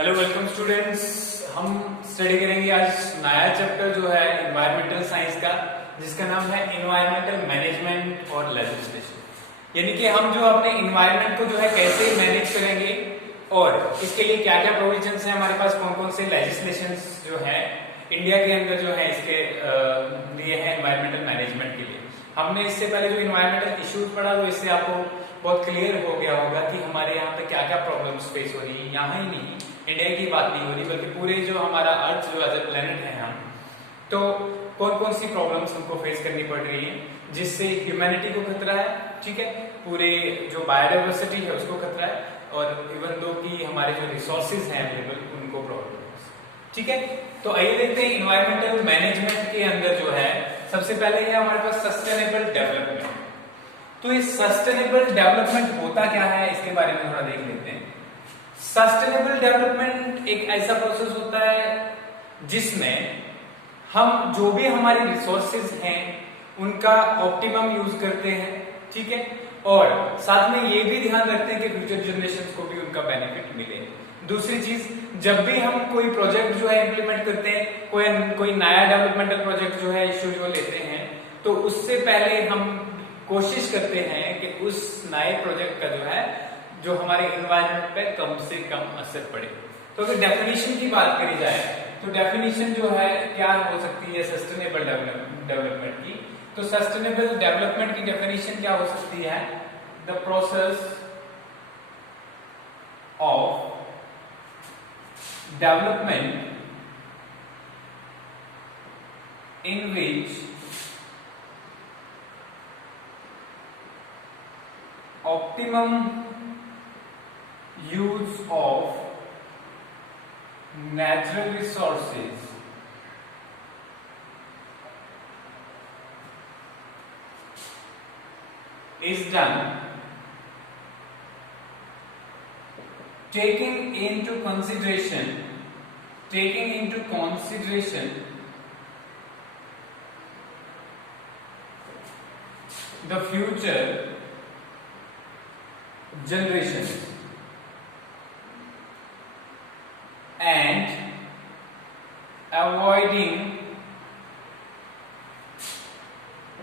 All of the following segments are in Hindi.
Hello welcome students. हम स्टडी करेंगे आज नया चैप्टर जो है एनवायरमेंटल साइंस का, जिसका नाम है एनवायरमेंटल मैनेजमेंट और लेजिस्लेशन। यानी कि हम जो अपने एनवायरमेंट को जो है कैसे मैनेज करेंगे और इसके लिए क्या क्या प्रोविजंस हैं हमारे पास, कौन कौन से लेजिस्लेशंस जो है इंडिया के अंदर जो है इसके लिए है एनवायरमेंटल मैनेजमेंट के लिए। हमने इससे पहले जो एनवायरमेंटल इश्यूज पढ़ा तो इससे आपको बहुत क्लियर हो गया होगा कि हमारे यहाँ पे क्या क्या प्रॉब्लम्स फेस हो रही है। यहाँ ही नहीं, इंडिया की बात नहीं हो रही बल्कि पूरे जो हमारा अर्थ जो एज ए प्लेनेट है हम, तो कौन कौन सी प्रॉब्लम्स हमको फेस करनी पड़ रही है जिससे ह्यूमैनिटी को खतरा है, ठीक है, पूरे जो बायोडाइवर्सिटी है उसको खतरा है, और इवन दो कि हमारे जो रिसोर्सेज हैं अवेलेबल उनको प्रॉब्लम, ठीक है। तो आइए देखते हैं एनवायरमेंटल मैनेजमेंट के अंदर जो है सबसे पहले है हमारे पास सस्टेनेबल डेवलपमेंट। तो ये सस्टेनेबल डेवलपमेंट होता क्या है इसके बारे में थोड़ा देख लेते हैं। सस्टेनेबल डेवलपमेंट एक ऐसा प्रोसेस होता है जिसमें हम जो भी हमारे रिसोर्सेज हैं उनका ऑप्टिमम यूज करते हैं, ठीक है, और साथ में ये भी ध्यान रखते हैं कि फ्यूचर जनरेशन को भी उनका बेनिफिट मिले। दूसरी चीज, जब भी हम कोई प्रोजेक्ट जो है इंप्लीमेंट करते हैं, कोई नया डेवलपमेंटल प्रोजेक्ट जो है इश्यू जो लेते हैं, तो उससे पहले हम कोशिश करते हैं कि उस नए प्रोजेक्ट का जो है जो हमारे एनवायरनमेंट पे कम से कम असर पड़े। तो अगर डेफिनेशन की बात करी जाए तो डेफिनेशन जो है क्या हो सकती है सस्टेनेबल डेवलपमेंट की। तो सस्टेनेबल डेवलपमेंट की डेफिनेशन क्या हो सकती है? The process of development in which optimum use of natural resources is done taking into consideration the future generations and avoiding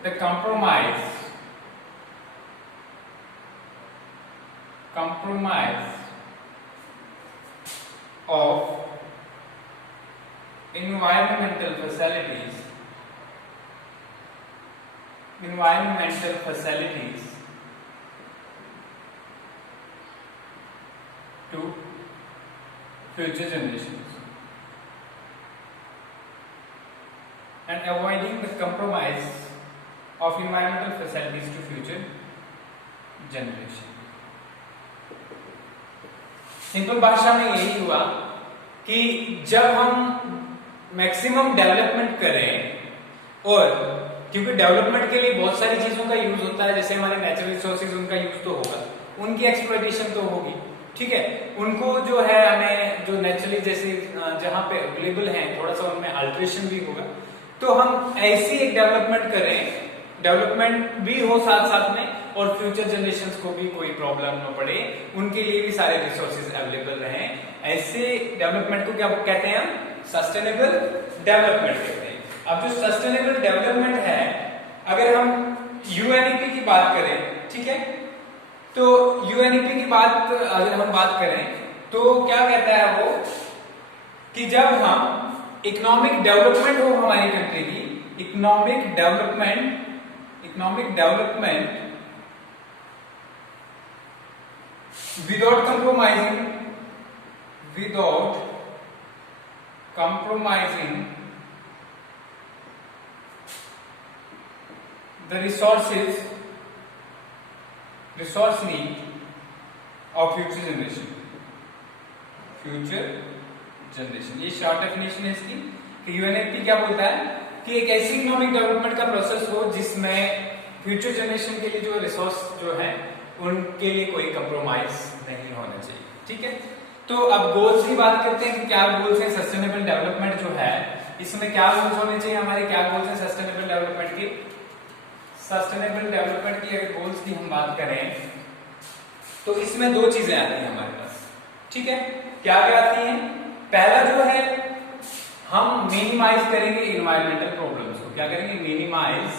the compromise of environmental facilities to future generations and avoiding the compromise of environmental facilities to future generation। Simple भाषा में यही हुआ कि जब हम मैक्सिमम डेवलपमेंट करें, और क्योंकि डेवलपमेंट के लिए बहुत सारी चीजों का यूज होता है, जैसे हमारे नेचुरल रिसोर्सेज उनका यूज तो होगा, उनकी एक्सप्लॉयटेशन तो होगी, ठीक है, उनको जो है हमें जो नेचुरली जैसे जहां पे अवेलेबल हैं थोड़ा सा उनमें अल्टरेशन भी होगा। तो हम ऐसी एक डेवलपमेंट करें, डेवलपमेंट भी हो साथ साथ में, और फ्यूचर जनरेशंस को भी कोई प्रॉब्लम न पड़े, उनके लिए भी सारे रिसोर्सेज अवेलेबल रहें। ऐसे डेवलपमेंट को क्या कहते हैं हम? सस्टेनेबल डेवलपमेंट कहते हैं। अब जो सस्टेनेबल डेवलपमेंट है, अगर हम यूएनईपी की बात करें, ठीक है, तो यूएनईपी की बात अगर हम बात करें तो क्या कहता है वो कि जब हम इकोनॉमिक डेवलपमेंट हो हमारी कंट्री की, economic development without compromising the resource need of future generation। ये शॉर्ट डेफिनेशन है इसकी कि यूएनईपी क्या बोलता है कि एक ऐसी इकोनॉमिक डेवलपमेंट का प्रोसेस हो जिसमें फ्यूचर जनरेशन के लिए जो रिसोर्स जो है उनके लिए कोई कंप्रोमाइज नहीं होना चाहिए, ठीक है। तो अब गोल्स की बात करते हैं कि क्या गोल्स हैं सस्टेनेबल डेवलपमेंट जो है, इसमें क्या गोल्स होने चाहिए हमारे, क्या गोल्स हैं सस्टेनेबल डेवलपमेंट के। सस्टेनेबल डेवलपमेंट की अगर गोल्स की हम बात करें तो इसमें दो चीजें आती हैं हमारे पास, ठीक है। क्या क्या आती हैं? पहला जो है हम मिनिमाइज करेंगे इन्वायरमेंटल प्रॉब्लम्स को। क्या करेंगे? Minimise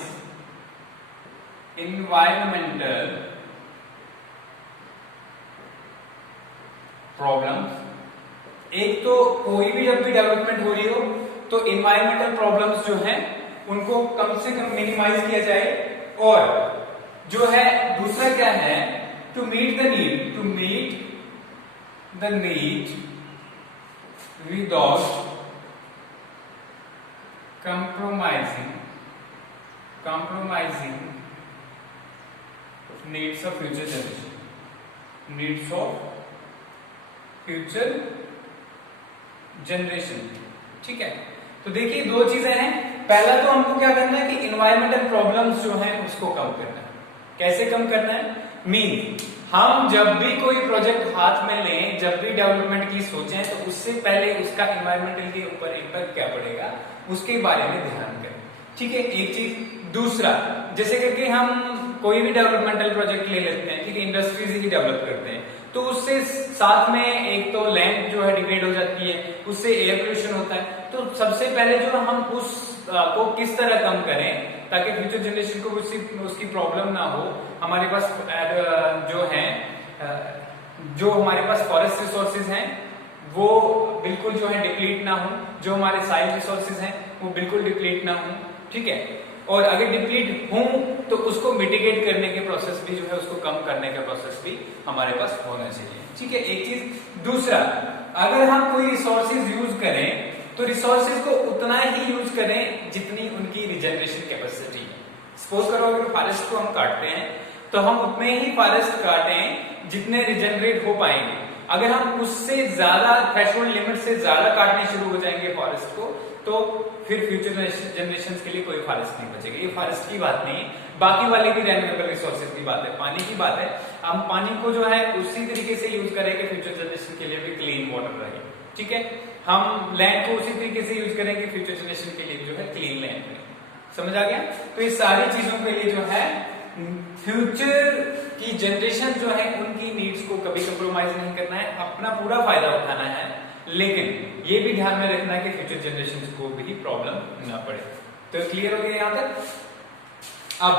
environmental problems. एक तो कोई भी जब भी डेवलपमेंट हो रही हो तो इन्वायरमेंटल प्रॉब्लम्स जो हैं उनको कम से कम मिनिमाइज किया जाए। और जो है दूसरा क्या है? To meet the need without compromising needs of future generation। ठीक है, तो देखिए दो चीजें हैं। पहला तो हमको क्या करना है कि इन्वायरमेंटल प्रॉब्लम्स जो हैं उसको कम करना है। कैसे कम करना है? हम जब भी कोई प्रोजेक्ट हाथ में लें, जब भी डेवलपमेंट की सोचें, तो उससे पहले उसका इन्वायरमेंटल के ऊपर इम्पैक्ट क्या पड़ेगा उसके बारे में ध्यान करें। ठीक है, एक चीज। दूसरा, जैसे करके हम कोई भी डेवलपमेंटल प्रोजेक्ट ले लेते हैं, ठीक है, इंडस्ट्रीज ही डेवलप करते हैं, तो उससे साथ में एक तो लैंड जो है डिग्रेड हो जाती है, उससे एयर पोल्यूशन होता है। तो सबसे पहले जो हम उस को किस तरह कम करें ताकि फ्यूचर जनरेशन को उसकी प्रॉब्लम ना हो। हमारे पास जो हमारे पास फॉरेस्ट रिसोर्सेज हैं वो बिल्कुल जो है डिप्लीट ना हो, जो हमारे साइल रिसोर्सेज हैं वो बिल्कुल डिप्लीट ना हो। ठीक है, और अगर डिप्लीट हो तो उसको मिटिगेट करने के प्रोसेस भी जो है, उसको कम करने का प्रोसेस भी हमारे पास होना चाहिए। ठीक है, एक चीज। दूसरा, अगर हम कोई रिसोर्सेज यूज करें तो रिसोर्सेज को उतना ही यूज करें जितनी उनकी रिजनरेशन कैपेसिटी है। सपोज करो अगर फॉरेस्ट को हम काटते हैं तो हम उतने ही फॉरेस्ट काटें जितने रिजनरेट हो पाएंगे। अगर हम उससे ज्यादा थ्रेशोल्ड लिमिट से ज्यादा काटने शुरू हो जाएंगे फॉरेस्ट को, तो फिर फ्यूचर जनरेशन के लिए कोई फॉरेस्ट नहीं बचेगा। ये फॉरेस्ट की बात नहीं, बाकी वाले भी रिन्यूएबल रिसोर्सेज की बात है, पानी की बात है। हम पानी को जो है उसी तरीके से यूज करेंगे फ्यूचर जनरेशन के लिए भी क्लीन वाटर रहे। ठीक है, हम लैंड को उसी तरीके से यूज करेंगे फ्यूचर जनरेशन के लिए जो है क्लीन लैंड रहे। समझ आ गया? तो ये सारी चीजों के लिए जो है फ्यूचर की जनरेशन जो है उनकी नीड्स को कभी कंप्रोमाइज नहीं करना है, अपना पूरा फायदा उठाना है, लेकिन ये भी ध्यान में रखना है कि फ्यूचर जनरेशन को भी प्रॉब्लम ना पड़े। तो क्लियर हो गया यहां तक? अब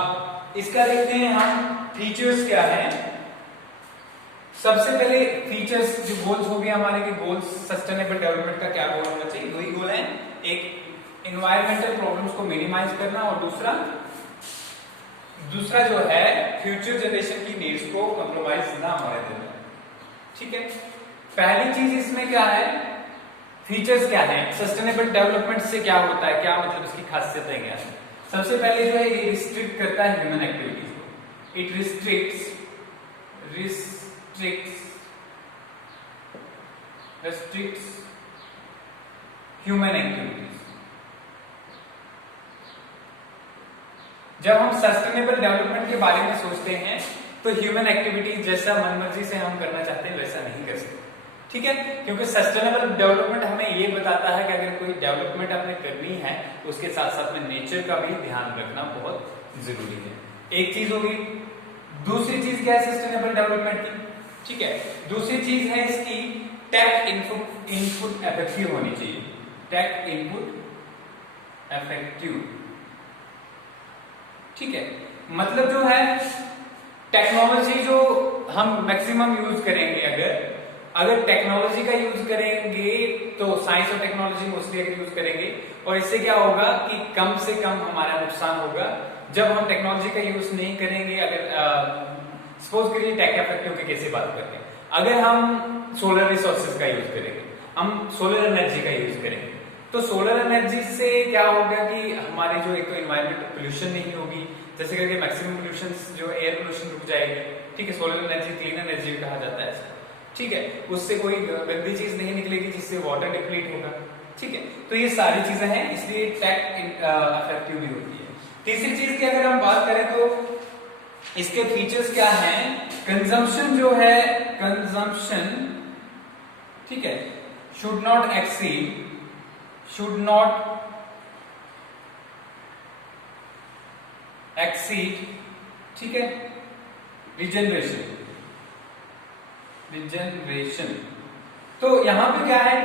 इसका देखते हैं हम फीचर्स क्या है। सबसे पहले फीचर्स जो गोल्स हो गए हमारे के गोल्स, सस्टेनेबल डेवलपमेंट का क्या गोल होना चाहिए? दो ही गोल है, एक इन्वायरमेंटल प्रॉब्लम्स को मिनिमाइज करना और दूसरा जो है फ्यूचर जनरेशन की नीड्स को कंप्रोमाइज ना होने देना। ठीक है, पहली चीज इसमें क्या है? फीचर्स क्या है? सस्टेनेबल डेवलपमेंट से क्या होता है, क्या मतलब इसकी खासियतें क्या है? सबसे पहले जो है ये रिस्ट्रिक्ट करता है ह्यूमन एक्टिविटीज को। It restricts human activities. जब हम सस्टेनेबल डेवलपमेंट के बारे में सोचते हैं तो ह्यूमन एक्टिविटीज जैसा मनमर्जी से हम करना चाहते हैं वैसा नहीं कर सकते। ठीक है, क्योंकि सस्टेनेबल डेवलपमेंट हमें ये बताता है कि अगर कोई डेवलपमेंट आपने करनी है उसके साथ साथ में नेचर का भी ध्यान रखना बहुत जरूरी है। एक चीज होगी। दूसरी चीज क्या है सस्टेनेबल डेवलपमेंट की? ठीक है, दूसरी चीज है इसकी टेक इनपुट इफेक्टिव होनी चाहिए। Take input effective. ठीक है, मतलब जो है टेक्नोलॉजी जो हम मैक्सिमम यूज करेंगे, अगर टेक्नोलॉजी का यूज करेंगे तो साइंस और टेक्नोलॉजी मोस्टली अगर यूज करेंगे, और इससे क्या होगा कि कम से कम हमारा नुकसान होगा। जब हम टेक्नोलॉजी का यूज नहीं करेंगे, अगर सपोज करिए टेक इफेक्टिव की कैसे बात करते हैं, अगर हम सोलर रिसोर्सेज का यूज करेंगे, हम सोलर एनर्जी का यूज करेंगे, तो सोलर एनर्जी से क्या होगा कि हमारी जो एक तो एनवायरमेंट पोल्यूशन नहीं होगी, जैसे करके मैक्सिमम पोल्यूशन जो एयर पोल्यूशन रुक जाएगी। ठीक है, सोलर एनर्जी क्लीन एनर्जी कहा जाता है। ठीक है, उससे कोई गंदी चीज नहीं निकलेगी जिससे वाटर डिप्लीट होगा। ठीक है, तो ये सारी चीजें हैं, इसलिए टेक इफेक्टिव भी होती है। तीसरी चीज की अगर हम बात करें तो इसके फीचर्स क्या हैं? कंजम्पशन जो है, कंजम्पशन, ठीक है, शुड नॉट एक्सीड ठीक है, रिजनरेशन तो यहाँ पे क्या है,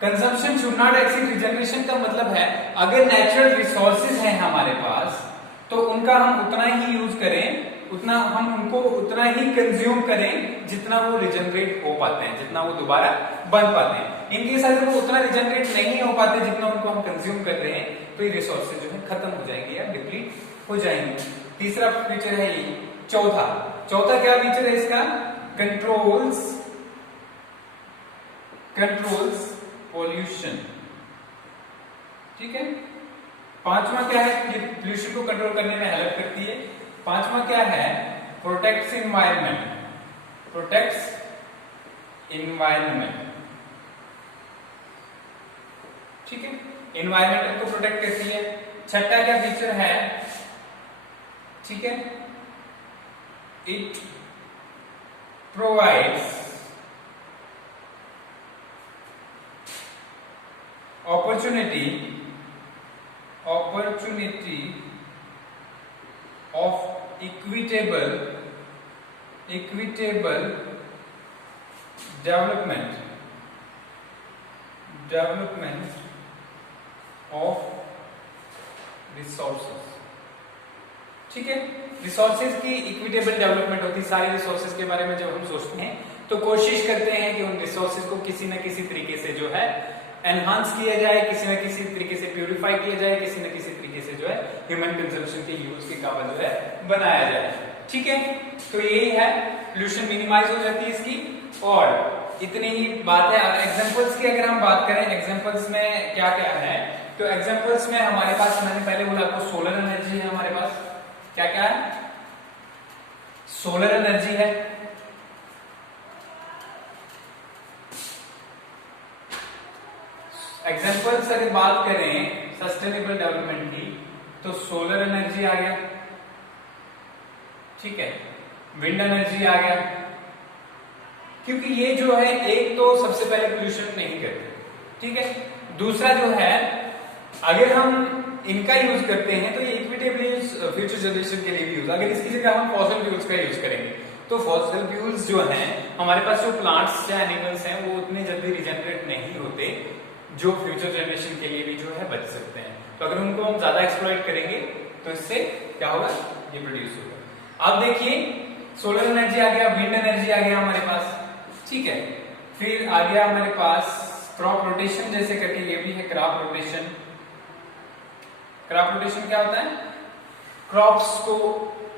consumption should not exceed regeneration का मतलब है अगर नेचुरल रिसोर्सेज हैं हमारे पास तो उनका हम उतना ही यूज करें, उतना हम उनको उतना ही कंज्यूम करें जितना वो रिजनरेट हो पाते हैं, जितना वो दोबारा बन पाते हैं। इनकेस अगर वो उतना रिजनरेट नहीं हो पाते जितना उनको हम कंज्यूम कर रहे हैं तो ये रिसोर्सेज जो है खत्म हो जाएंगे या डिप्लीट हो जाएंगे। तीसरा फीचर है ये। चौथा क्या फीचर है इसका, कंट्रोल्स पॉल्यूशन। ठीक है। पांचवा क्या है, ये पोल्यूशन को कंट्रोल करने में हेल्प करती है। पांचवा क्या है, प्रोटेक्ट्स इन्वायरमेंट। ठीक है, इन्वायरमेंट को प्रोटेक्ट करती है। छठा क्या फीचर है, ठीक है, it provides opportunity of equitable development of resources। ठीक है, रिसोर्सेज की इक्विटेबल डेवलपमेंट होती है। सारे रिसोर्सेज के बारे में जब हम सोचते हैं तो कोशिश करते हैं कि उन रिसोर्सेज को किसी न किसी तरीके से जो है एनहांस किया जाए, किसी न किसी तरीके से प्यूरिफाई किया जाए, किसी न किसी तरीके से जो है ह्यूमन कंजम्पशन के यूज के काबिल जो है बनाया जाए। ठीक है, तो यही है, पोल्यूशन मिनिमाइज हो जाती है इसकी। और इतनी ही बात है। और एग्जांपल्स की अगर हम बात करें, एग्जांपल्स में क्या क्या है, तो एग्जांपल्स में हमारे पास, मैंने पहले बोला आपको, सोलर एनर्जी है हमारे पास। क्या क्या है, सोलर एनर्जी है, एग्जांपल्स अगर बात करें सस्टेनेबल डेवलपमेंट की तो सोलर एनर्जी आ गया, ठीक है, विंड एनर्जी आ गया, क्योंकि ये जो है एक तो सबसे पहले पोल्यूशन नहीं करते, ठीक है। दूसरा जो है अगर हम इनका यूज करते हैं तो ये इक्विटेबल यूज फ्यूचर जनरेशन के लिए भी यूज। अगर इसकी जगह हम फॉसिल फ्यूल्स का यूज करेंगे तो फॉसिल फ्यूल्स जो हैं हमारे पास, जो प्लांट्स या एनिमल्स हैं, वो उतने जल्दी रिजेनरेट नहीं होते जो फ्यूचर जनरेशन के लिए भी जो है बच सकते हैं। तो अगर उनको हम ज्यादा एक्सप्लॉइट करेंगे तो इससे क्या होगा, ये प्रोड्यूस होगा। अब देखिए, सोलर एनर्जी आ गया, विंड एनर्जी आ गया हमारे पास, ठीक है। फिर आ गया हमारे पास क्रॉप रोटेशन जैसे करके, ये भी है क्रॉप रोटेशन। क्रॉप रोटेशन क्या होता है, क्रॉप्स को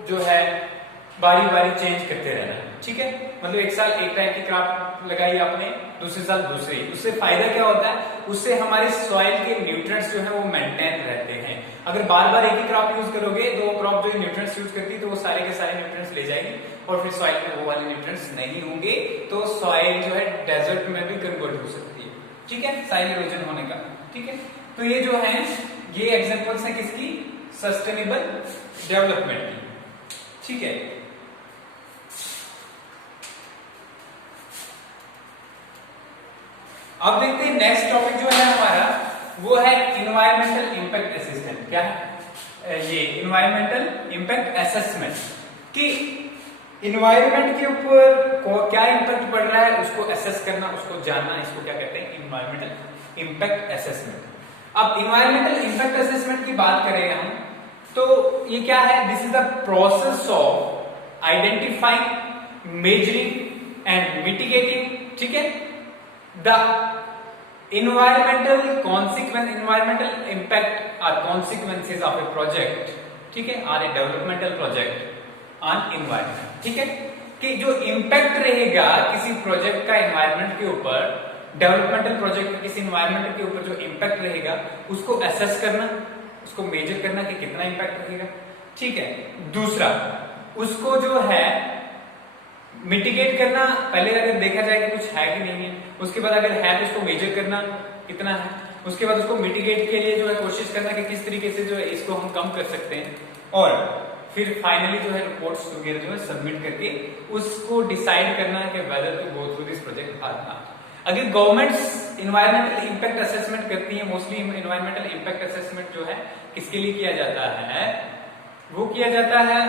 जो है बारी बारी चेंज करते रहना, ठीक है। मतलब एक साल एक टाइप की क्रॉप लगाई आपने, दूसरे साल दूसरी। उससे फायदा क्या होता है, उससे हमारे सॉइल के न्यूट्रिएंट्स जो है वो मेंटेन रहते हैं। अगर बार बार एक ही क्रॉप यूज करोगे तो वो क्रॉप जो न्यूट्रिएंट्स यूज करती है तो वो सारे के सारे न्यूट्रिएंट्स ले जाएगी और फिर सॉइल में वो वाले न्यूट्रिएंट्स नहीं होंगे, तो सॉइल जो है डेजर्ट में भी कन्वर्ट हो सकती है, ठीक है, सॉइल इरोजन होने का, ठीक है। तो ये जो है, ये एग्जांपल्स हैं किसकी, सस्टेनेबल डेवलपमेंट की, ठीक है। अब देखते हैं नेक्स्ट टॉपिक जो है हमारा, वो है इन्वायरमेंटल इंपैक्ट असेसमेंट। क्या है ये इन्वायरमेंटल इंपैक्ट असेसमेंट, कि इन्वायरमेंट के ऊपर क्या इंपैक्ट पड़ रहा है उसको असेस करना, उसको जानना, इसको क्या कहते हैं, इन्वायरमेंटल इंपैक्ट असेसमेंट। अब इन्वायरमेंटल इंपैक्ट असेसमेंट की बात करें हम, तो ये क्या है, this is the process of identifying, measuring and mitigating, ठीक है, the environmental impact or consequences of a project, ठीक है, or a developmental project on environment, ठीक है, कि जो इम्पैक्ट रहेगा किसी प्रोजेक्ट का एनवायरनमेंट के ऊपर, डेवलपमेंटल प्रोजेक्ट का किसी एनवायरनमेंट के ऊपर जो इम्पैक्ट रहेगा उसको असेस करना, उसको मेजर करना कि कितना इम्पैक्ट रहेगा, ठीक है। दूसरा, उसको जो है मिटिगेट करना, पहले अगर देखा जाए कि कुछ है कि नहीं है, उसके बाद अगर है तो उसको मेजर करना कितना है, उसके बाद उसको मिटिगेट के लिए जो है कोशिश करना कि किस तरीके से जो है इसको हम कम कर सकते हैं, और फिर फाइनली जो है रिपोर्ट्स वगैरह जो है सबमिट करके उसको डिसाइड करना है कि whether to go through this project or not. अगर गवर्नमेंट्स इन्वायरमेंटल इंपैक्ट असेसमेंट करती है, मोस्टली इन्वायरमेंटल इंपैक्ट असेसमेंट जो है किसके लिए किया जाता है, वो किया जाता है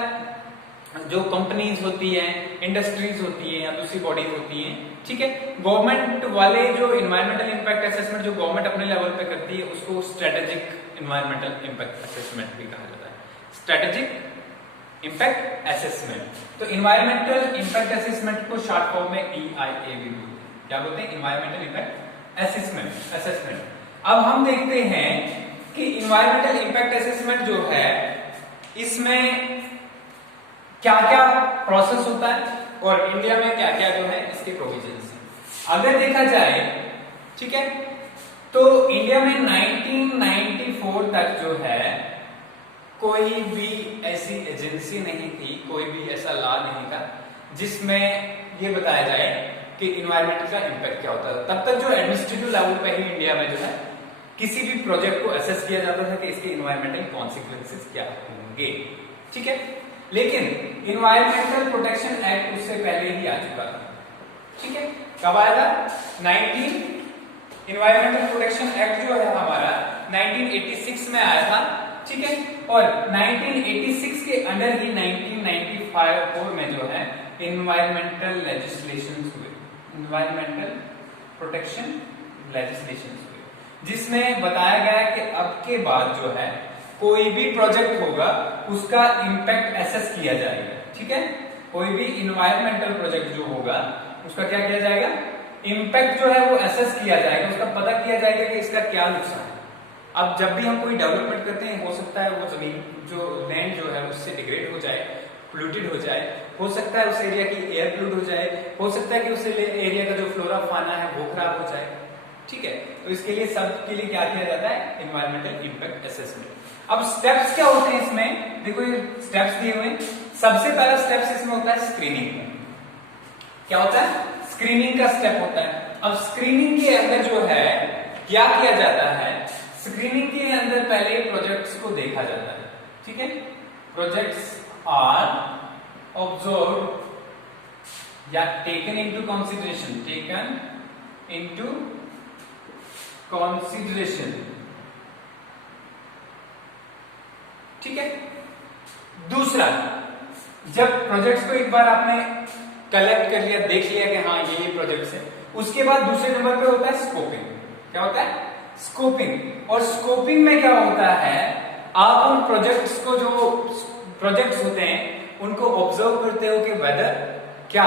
जो कंपनीज होती हैं, इंडस्ट्रीज होती हैं या दूसरी बॉडीज होती हैं, ठीक है, गवर्नमेंट वाले जो इन्वायरमेंटल इम्पैक्ट असेसमेंट जो गवर्नमेंट अपने लेवल पे करती है उसको स्ट्रेटेजिक इन्वायरमेंटल इम्पैक्ट असेसमेंट भी कहा जाता है। स्ट्रेटेजिक इम्पैक्ट असेसमेंट, तो इन्वायरमेंटल इम्पैक्ट असेसमेंट को शॉर्ट फॉर्म में EIA भी बोलते हैं। क्या बोलते हैं? Environmental impact assessment. अब हम देखते हैं कि इन्वायरमेंटल इम्पैक्ट असेसमेंट जो है इसमें क्या क्या प्रोसेस होता है और इंडिया में क्या क्या जो है इसके प्रोविजंस हैं। अगर देखा जाए, ठीक है, तो इंडिया में 1994 तक जो है कोई भी ऐसी एजेंसी नहीं थी, कोई भी ऐसा लॉ नहीं था जिसमें ये बताया जाए कि इन्वायरमेंट का इम्पैक्ट क्या होता है। तब तक जो एडमिनिस्ट्रेटिव लेवल पे ही इंडिया में जो है किसी भी प्रोजेक्ट को असेस किया जाता था कि इसके इन्वायरमेंटल कॉन्सिक्वेंसेस क्या होंगे, ठीक है। लेकिन इन्वायरमेंटल प्रोटेक्शन एक्ट उससे पहले ही आ चुका था, ठीक है। कब आया था? इन्वायरमेंटल प्रोटेक्शन एक्ट जो है हमारा 1986 में आया था, ठीक है। और 1986 के अंडर ही 1995 में जो है इन्वायरमेंटल लेजिस्लेशन हुए, इन्वायरमेंटल प्रोटेक्शन लेजिस्लेशन हुए, जिसमें बताया गया कि अब के बाद जो है कोई भी प्रोजेक्ट होगा उसका इंपैक्ट असेस किया जाएगा, ठीक है। कोई भी इन्वायरमेंटल प्रोजेक्ट जो होगा उसका क्या किया जाएगा? इंपैक्ट जो है वो असेस किया जाएगा, उसका पता किया जाएगा कि इसका क्या नुकसान है। अब जब भी हम कोई डेवलपमेंट करते हैं, हो सकता है वो जमीन जो लैंड जो है उससे डिग्रेड हो जाए, पोल्यूटेड हो जाए, हो सकता है उस एरिया की एयर पोल्यूट हो जाए, हो सकता है कि उस एरिया का जो फ्लोरा फाना है वो खराब हो जाए, ठीक है। तो इसके लिए सब के लिए क्या किया जाता है? Environmental impact assessment. अब स्टेप्स क्या होते हैं इसमें? देखो ये स्टेप्स दिए हुए हैं। सबसे पहला स्टेप्स इसमें होता है स्क्रीनिंग। क्या होता है? स्क्रीनिंग का स्टेप होता है। अब स्क्रीनिंग के अंदर जो है क्या किया जाता है? स्क्रीनिंग के अंदर पहले प्रोजेक्ट्स को देखा जाता है, ठीक है। प्रोजेक्ट्स आर ऑब्जर्व्ड या taken into consideration, taken into consideration, ठीक है। दूसरा, जब प्रोजेक्ट्स को एक बार आपने कलेक्ट कर लिया, देख लिया कि हाँ ये प्रोजेक्ट्स है, उसके बाद दूसरे नंबर पे होता है स्कोपिंग। क्या होता है? स्कोपिंग। और स्कोपिंग में क्या होता है? आप उन प्रोजेक्ट्स को, जो प्रोजेक्ट्स होते हैं उनको ऑब्जर्व करते हो कि वेदर क्या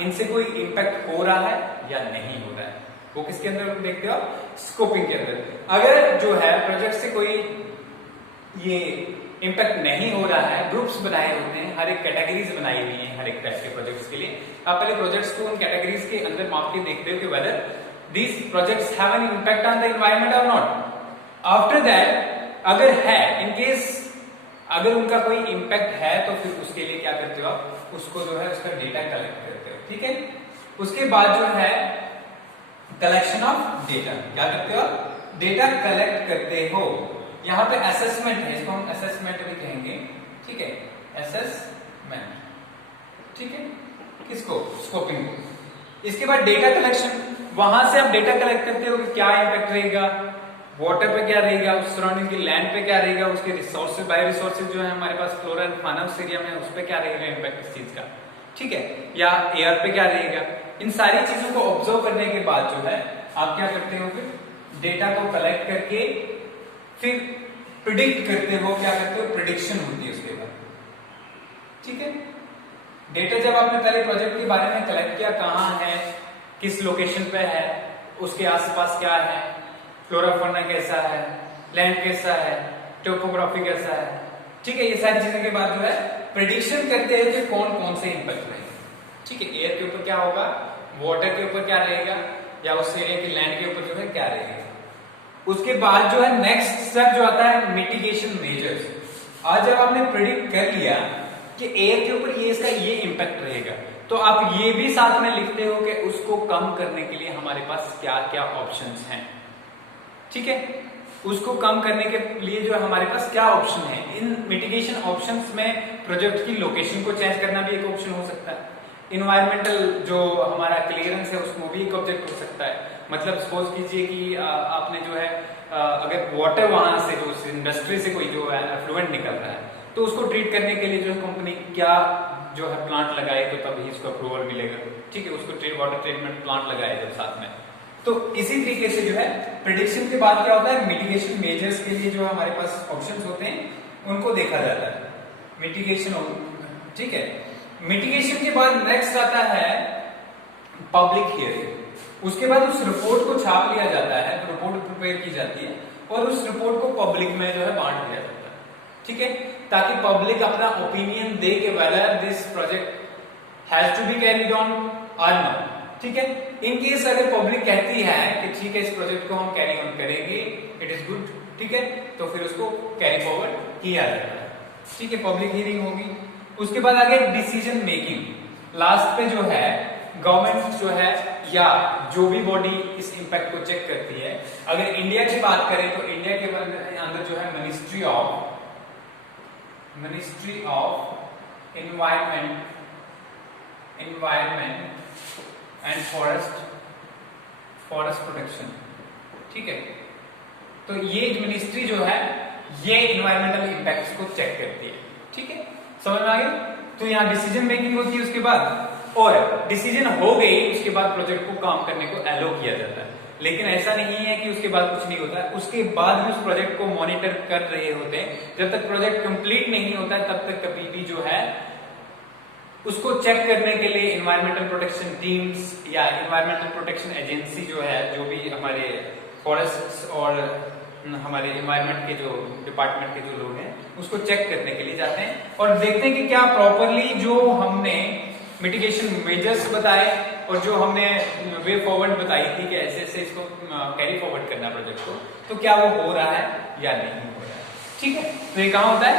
इनसे कोई इंपैक्ट हो रहा है या नहीं हो रहा है। वो किसके अंदर देखते हो? स्कोपिंग के अंदर। अगर जो है प्रोजेक्ट से कोई ये इंपैक्ट नहीं हो रहा है, ग्रुप्स बनाए होते हैं, हर एक कैटेगरीज बनाई हुई है हर एक टाइप के प्रोजेक्ट्स के लिए। आप पहले प्रोजेक्ट्स को उन कैटेगरीज के अंदर माप के देखते हो कि whether these projects have an impact on the environment और नॉट। आफ्टर दैट अगर है, इन केस अगर उनका कोई इंपैक्ट है तो फिर उसके लिए क्या करते हो आप? उसको जो है उसका डेटा कलेक्ट करते हो, ठीक है। उसके बाद जो है कलेक्शन ऑफ डेटा, क्या करते हो? डेटा कलेक्ट करते हो। यहां पे असेसमेंट है, इसको हम असेसमेंट भी कहेंगे, ठीक है। असेसमेंट, ठीक है। किसको? स्कोपिंग को। इसके बाद डेटा कलेक्शन, वहां से आप डेटा कलेक्ट करते हो कि क्या इंपैक्ट रहेगा, वाटर पे क्या रहेगा, उस सराउंडिंग की लैंड पे क्या रहेगा, उसके रिसोर्सेज, बायो रिसोर्सेज जो है हमारे पास, फ्लोरा एंड फाना उस एरिया में, उस पे क्या रहेगा इंपैक्ट इस चीज का, ठीक है। या एयर पे क्या रहेगा। इन सारी चीजों को ऑब्जर्व करने के बाद जो है आप क्या करते हो? फिर डेटा को कलेक्ट करके फिर प्रिडिक्ट करते हो। क्या करते हो? प्रिडिक्शन होती है उसके बाद, ठीक है। डेटा जब आपने पहले प्रोजेक्ट के बारे में कलेक्ट किया, कहां है, किस लोकेशन पे है, उसके आसपास क्या है, फ्लोरा फौना कैसा है, लैंड कैसा है, टोपोग्राफी कैसा है, ठीक है। ये सारी चीजों के बाद जो है प्रिडिक्शन करते हैं कि कौन कौन से इंपैक्ट रहेगा, ठीक है। एयर के ऊपर क्या होगा, वाटर के ऊपर क्या रहेगा, या उस एरिया की लैंड के ऊपर जो है क्या रहेगा। उसके बाद जो है नेक्स्ट स्टेप जो आता है मिटिगेशन मेजर्स। आज जब आपने प्रिडिक्ट कर लिया कि एयर के ऊपर ये इसका ये इंपैक्ट रहेगा, तो आप ये भी साथ में लिखते हो कि उसको कम करने के लिए हमारे पास क्या क्या ऑप्शंस हैं, ठीक है। उसको कम करने के लिए जो हमारे पास क्या ऑप्शन है, इन मिटिगेशन ऑप्शंस में प्रोजेक्ट की लोकेशन को चेंज करना भी एक ऑप्शन हो सकता है। इन्वायरमेंटल जो हमारा क्लियरेंस है उसको भी एक ऑब्जेक्ट हो सकता है। मतलब सपोज कीजिए कि आपने जो है अगर वाटर वहां से जो इंडस्ट्री से कोई जो है एफ्लुएंट निकल रहा है, तो उसको ट्रीट करने के लिए जो कंपनी क्या जो है प्लांट लगाए तो तभी इसको अप्रूवल मिलेगा, ठीक है, उसको वाटर ट्रीटमेंट प्लांट लगाए जब साथ में। तो इसी तरीके से जो है प्रिडिक्शन के बाद क्या होता है, मिटिगेशन मेजर्स के लिए जो हमारे पास ऑप्शंस होते हैं उनको देखा जाता है, मिटिगेशन, ठीक है। मिटिगेशन के बाद नेक्स्ट आता है पब्लिक हियरिंग। उसके बाद उस रिपोर्ट को छाप लिया जाता है, तो रिपोर्ट प्रिपेयर की जाती है और उस रिपोर्ट को पब्लिक में जो है बांट दिया जाता है, ठीक है, ताकि पब्लिक अपना ओपिनियन दे के whether this project has to be carried on और नॉट, ठीक है। इन केस अगर पब्लिक कहती है कि ठीक है इस प्रोजेक्ट को हम कैरी ऑन करेंगे, इट इज गुड, ठीक है, तो फिर उसको कैरी फॉरवर्ड किया जाता है, ठीक है, पब्लिक हियरिंग होगी। उसके बाद आगे डिसीजन मेकिंग। लास्ट पे जो है गवर्नमेंट जो है या जो भी बॉडी इस इंपैक्ट को चेक करती है, अगर इंडिया की बात करें तो इंडिया के अंदर जो है ministry of environment and forest protection, ठीक है। तो ये मिनिस्ट्री जो है ये इन्वायरमेंटल इंपैक्ट्स को चेक करती है, ठीक है, समझ में आ गया। तो यहाँ डिसीजन मेकिंग होती है उसके बाद, और डिसीजन हो गई उसके बाद प्रोजेक्ट को काम करने को एलो किया जाता है। लेकिन ऐसा नहीं है कि उसके बाद कुछ नहीं होता है, उसके बाद भी उस प्रोजेक्ट को मॉनिटर कर रहे होते हैं। जब तक प्रोजेक्ट कंप्लीट नहीं होता है तब तक कभी भी जो है उसको चेक करने के लिए इन्वायरमेंटल प्रोटेक्शन टीम्स या इन्वायरमेंटल प्रोटेक्शन एजेंसी जो है, जो भी हमारे फॉरेस्ट और हमारे इन्वायरमेंट के जो डिपार्टमेंट के जो लोग हैं उसको चेक करने के लिए जाते हैं और देखते हैं कि क्या प्रॉपरली जो हमने मिटिगेशन मेजर्स बताए और जो हमने वे फॉरवर्ड बताई थी कि ऐसे ऐसे इसको कैरी फॉरवर्ड करना प्रोजेक्ट को, तो क्या वो हो रहा है या नहीं हो रहा है, ठीक है। तो ये कहाँ होता है,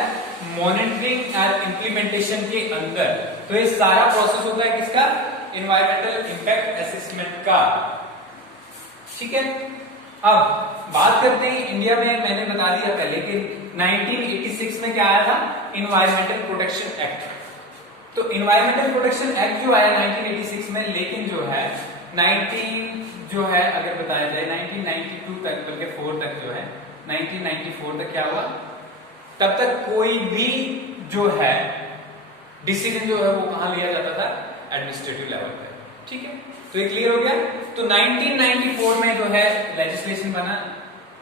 मॉनिटरिंग एंड इंप्लीमेंटेशन के अंदर। तो ये सारा प्रोसेस होता है किसका, एनवायरमेंटल इंपैक्ट असेसमेंट का, ठीक है। अब बात करते हैं इंडिया में, मैंने बता दिया पहले कि 1986 में क्या आया था, इन्वायरमेंटल प्रोटेक्शन एक्ट। तो इन्वायरमेंटल प्रोटेक्शन एक्ट जो आया 1986 में, लेकिन जो है 19 जो है अगर बताया जाए 1992 तक, बल्कि 4 तक जो है 1994 तक क्या हुआ, तब तक कोई भी जो है डिसीजन जो है वो कहां लिया जाता था, एडमिनिस्ट्रेटिव लेवल पे, ठीक है। तो ये क्लियर हो गया। तो 1994 में जो है लेजिस्लेशन बना,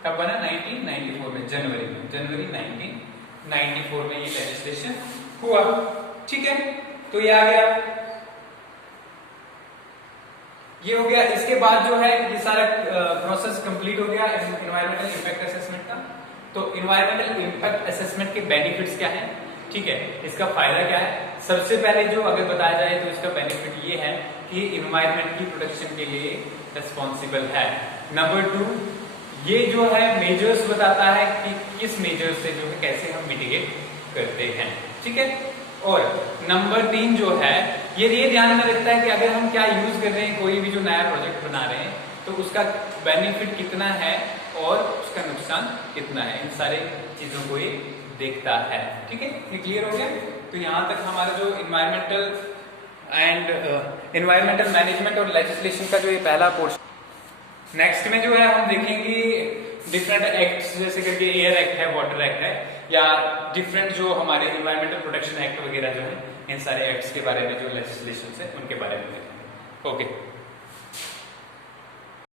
कब बना, 1994 में, जनवरी 1994 में ये लेजिस्लेशन हुआ, ठीक है। तो ये आ गया, ये हो गया। इसके बाद जो है ये सारा प्रोसेस कंप्लीट हो गया एनवायरमेंटल इंपैक्ट असेसमेंट का। तो एनवायरमेंटल इंपैक्ट असेसमेंट के बेनिफिट्स क्या है, ठीक है, इसका फायदा क्या है। सबसे पहले जो अगर बताया जाए तो इसका बेनिफिट ये है कि एनवायरमेंट की प्रोटेक्शन के लिए रिस्पॉन्सिबल है। नंबर 2, ये जो है मेजर्स बताता है कि किस मेजर से जो है कैसे हम मिटिगेट करते हैं, ठीक है। और नंबर 3 जो है ये ध्यान में रखता है कि अगर हम क्या यूज कर रहे हैं, कोई भी जो नया प्रोजेक्ट बना रहे हैं तो उसका बेनिफिट कितना है और उसका नुकसान कितना है, इन सारे चीजों को ये देखता है, ठीक है। ये क्लियर हो गया। तो यहाँ तक हमारा जो इन्वायरमेंटल मैनेजमेंट और लेजिस्लेशन का जो ये पहला पोर्शन। नेक्स्ट में जो है हम देखेंगे डिफरेंट एक्ट्स, जैसे करके एयर एक्ट है, वाटर एक्ट है, या डिफरेंट जो हमारे इन्वायरमेंटल प्रोटेक्शन एक्ट वगैरह जो है, इन सारे एक्ट्स के बारे में जो लेजिस्लेशन है उनके बारे में देखेंगे। ओके।